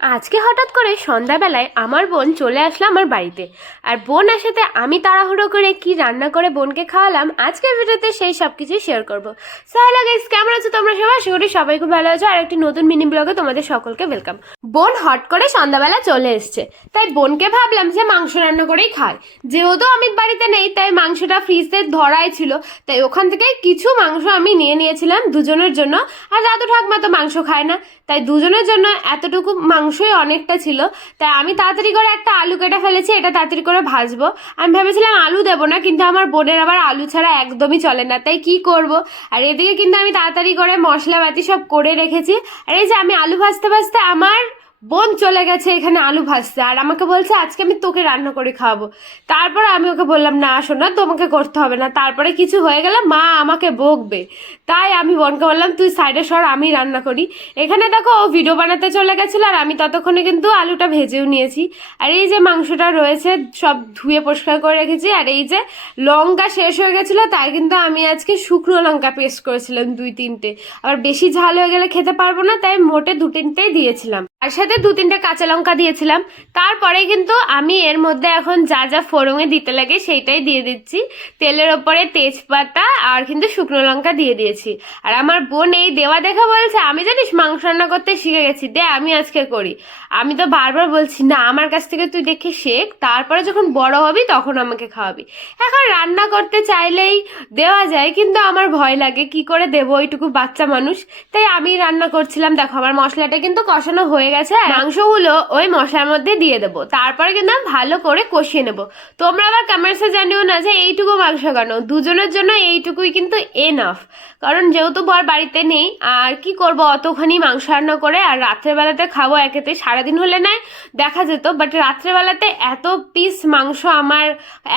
আজকে হঠাৎ করে সন্ধ্যাবেলায় আমার বোন চলে আসলো আমার বাড়িতে। আর বোন আসাতে আমি তাড়াহুড়ো করে কি রান্না করে বোনকে খাওয়ালাম আজকের ভিডিওতে সেই সব কিছুই শেয়ার করব হ্যালো গাইস কেমন আছো তোমরা সবাই? আশা করি সবাই খুব ভালো আছো। আর একটি নতুন মিনি ব্লগে তোমাদের সকলকে ওয়েলকাম বোন হট করে সন্ধ্যাবেলা চলে এসছে। তাই বোনকে ভাবলাম যে মাংস রান্না করেই খায় যেহেতু আমি বাড়িতে নেই, তাই মাংসটা ফ্রিজে ধরাই ছিল। তাই ওখান থেকে কিছু মাংস আমি নিয়ে নিয়েছিলাম দুজনের জন্য। আর দাদু ঠাকমা তো মাংস খায় না। তাই দুজনের জন্য এতটুকু মাংসই অনেকটা ছিল। তাই আমি তাড়াতাড়ি করে একটা আলু কেটে ফেলেছি, এটা তাড়াতাড়ি করে ভাজবো। আমি ভেবেছিলাম আলু দেবো না, কিন্তু আমার বোনের আবার আলু ছাড়া একদমই চলে না, তাই কি করব? আর এদিকে কিন্তু আমি তাড়াতাড়ি করে মশলাপাতি সব করে রেখেছি। আর এই যে আমি আলু ভাজতে ভাজতে আমার বোন চলে গেছে, এখানে আলু ভাজতে। আর আমাকে বলছে, আজকে আমি তোকে রান্না করে খাওয়াবো। তারপরে আমি ওকে বললাম, না আসো না তোমাকে করতে হবে না। তারপরে কিছু হয়ে গেলে মা আমাকে বকবে। তাই আমি বোনকে বললাম, তুই সাইডে সর, আমি রান্না করি। এখানে দেখো, ও ভিডিও বানাতে চলে গেছিল, আর আমি ততক্ষণে কিন্তু আলুটা ভেজেও নিয়েছি। আর এই যে মাংসটা রয়েছে, সব ধুয়ে পরিষ্কার করে রেখেছি। আর এই যে লঙ্কা শেষ হয়ে গেছিল, তাই কিন্তু আমি আজকে শুকনো লঙ্কা পেস্ট করেছিলাম দুই তিনটে। আবার বেশি ঝাল হয়ে গেলে খেতে পারব না, তাই মোটে দু তিনটেই দিয়েছিলাম। আর সাথে দু তিনটে কাঁচা লঙ্কা দিয়েছিলাম। তারপরে কিন্তু আমি এর মধ্যে এখন যা যা ফোড়ঙে দিতে লাগে সেইটাই দিয়ে দিচ্ছি। তেলের ওপরে তেজপাতা আর কিন্তু শুকনো লঙ্কা দিয়ে দিয়েছি। আর আমার বোন এই দেওয়া দেখা বলছে, আমি জানিস মাংস রান্না করতে শিখে গেছি, দে আমি আজকে করি। আমি তো বারবার বলছি, না, আমার কাছ থেকে তুই দেখে শেখ, তারপরে যখন বড় হবি তখন আমাকে খাওয়াবি। এখন রান্না করতে চাইলেই দেওয়া যায়, কিন্তু আমার ভয় লাগে, কি করে দেবো? ওইটুকু বাচ্চা মানুষ। তাই আমি রান্না করছিলাম। দেখো, আমার মশলাটা কিন্তু কষানো হয়ে গেছে। মাংসগুলো ওই মশলার মধ্যে দিয়ে দেবো। তারপরে কিন্তু ভালো করে কষিয়ে নেব। তোমরা আবার কমেন্টসে জানিও না যে এইটুকু মাংস কেন? দুজনের জন্য এইটুকুই কিন্তু এনাফ কারণ যেহেতু বর বাড়িতে নেই, আর কি করব? অতখানি মাংস রান্না করে, আর রাত্রেবেলাতে খাব একেতে। সারাদিন হলে নয় দেখা যেত বাট রাত্রেবেলাতে এত পিস মাংস আমার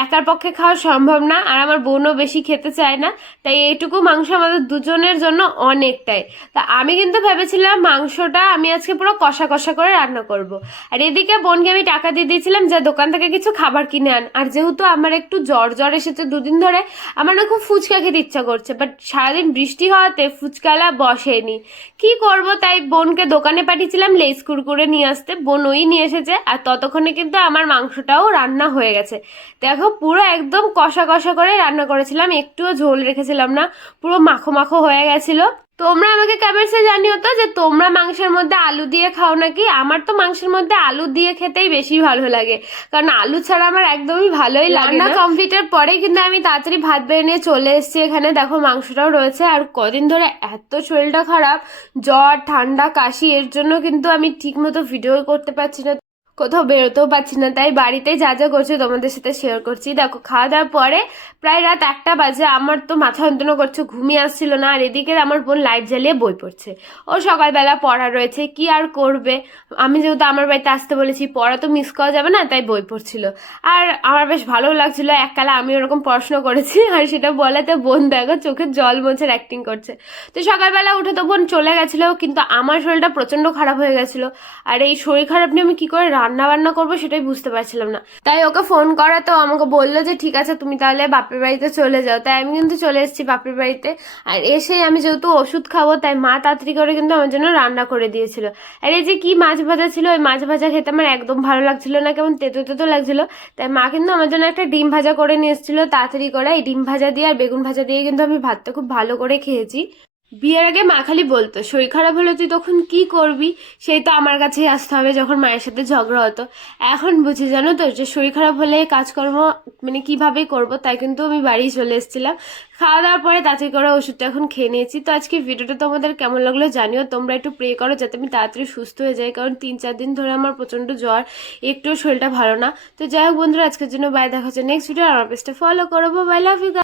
একার পক্ষে খাওয়া সম্ভব না, আর আমার বোনও বেশি খেতে চায় না, তাই এইটুকু মাংস আমাদের দুজনের জন্য অনেকটাই। তা আমি কিন্তু ভেবেছিলাম মাংসটা আমি আজকে পুরো কষা কষা করে রান্না করব। আর এদিকে বোনকে আমি টাকা দিয়ে দিয়েছিলাম যে দোকান থেকে কিছু খাবার কিনে আন। আর যেহেতু আমার একটু জ্বর জ্বর এসেছে দুদিন ধরে, আমার না খুব ফুচকা খেতে ইচ্ছা করছে বাট সারাদিন বৃষ্টি হওয়াতে ফুচকালা বসেনি। কি করব তাই বোনকে দোকানে পাঠিয়েছিলাম লেস কুরকুরে নিয়ে আসতে। বোন ওই নিয়ে এসেছে, আর ততক্ষণে কিন্তু আমার মাংসটাও রান্না হয়ে গেছে। দেখো, পুরো একদম কষা কষা করে রান্না করেছিলাম, একটুও ঝোল রেখেছিলাম না, পুরো মাখো মাখো হয়ে গেছিল। তোমরা আমাকে কমেন্টসে জানিও তো যে তোমরা মাংসের মধ্যে আলু দিয়ে খাও নাকি? আমার তো মাংসের মধ্যে আলু দিয়ে খেতেই বেশি ভালো লাগে। কারণ আলু ছাড়া আমার একদমই ভালোই লাগে না। কমপ্লিটের পরে কিন্তু আমি তাড়াতাড়ি ভাত বেড়ে নিয়ে চলে এসেছি। এখানে দেখো মাংসটাও রয়েছে। আর কদিন ধরে এত শরীরটা খারাপ জ্বর ঠান্ডা কাশি এর জন্য কিন্তু আমি ঠিকমতো ভিডিও করতে পারছি না। কোথাও বেরোতেও পারছি না, তাই বাড়িতেই যা যা করছি তোমাদের সাথে শেয়ার করছি। দেখো খাওয়া দাওয়ার পরে প্রায় রাত একটা বাজে, আমার তো মাথা যন্ত্রণা করছে ঘুমিয়ে আসছিল না, আর এদিকে আমার বোন লাইট জ্বালিয়ে বই পড়ছে। ও সকালবেলা পড়া রয়েছে, কি আর করবে? আমি যেহেতু আমার বাড়িতে আসতে বলেছি, পড়া তো মিস করা যাবে না, তাই বই পড়ছিল। আর আমার বেশ ভালো লাগছিল, এককালে আমি ওরকম পড়াশোনা করেছি, আর সেটা বলাতে বোন দেখো চোখের জল মোছের অ্যাক্টিং করছে। তো সকালবেলা উঠে তো বোন চলে গেছিল, কিন্তু আমার শরীরটা প্রচণ্ড খারাপ হয়ে গেছিল। আর এই শরীর খারাপ নিয়ে আমি কি করে রান্না বান্না করব সেটাই বুঝতে পারছিলাম না। তাই ওকে ফোন করা তো, আমাকে বলল যে, ঠিক আছে, তুমি তাহলে বাপের বাড়িতে চলে যাও। তাই আমি কিন্তু চলে এসেছি বাপের বাড়িতে। আর এসে আমি যেহেতু ওষুধ খাব, তাই মা তাড়াতাড়ি করে কিন্তু আমার জন্য রান্না করে দিয়েছিল। আর এই যে কি মাছ ভাজা ছিল, ওই মাছ ভাজা খেতে আমার একদম ভালো লাগছিল না, কেমন তেতো তেতো লাগছিল। তাই মা কিন্তু আমার জন্য একটা ডিম ভাজা করে নিয়ে এসেছিল, তাড়াতাড়ি করে। এই ডিম ভাজা দিয়ে আর বেগুন ভাজা দিয়ে কিন্তু আমি ভাতটা খুব ভালো করে খেয়েছি। বিয়ের আগে মা খালি বলতো, শরীর খারাপ হলে তুই তখন কি করবি? সেই তো আমার কাছেই আসতে হবে যখন মায়ের সাথে ঝগড়া হতো। এখন বুঝি জানো তো যে শরীর খারাপ হলে কাজকর্ম মানে কীভাবে করব তাই কিন্তু আমি বাড়ি চলে এসেছিলাম। খাওয়া দাওয়ার পরে তাড়াতাড়ি করে ওষুধটা এখন খেয়ে নিয়েছি। তো আজকে ভিডিওটা তোমাদের কেমন লাগল জানিও, তোমরা একটু প্রে করো যাতে আমি তাড়াতাড়ি সুস্থ হয়ে যাই, কারণ তিন চার দিন ধরে আমার প্রচণ্ড জ্বর, একটুও শরীরটা ভালো না। তো যাই হোক বন্ধুরা, আজকের জন্য বাই দেখা হচ্ছে নেক্সট ভিডিও আমার পেজটা ফলো করব বাই লাভ ইউ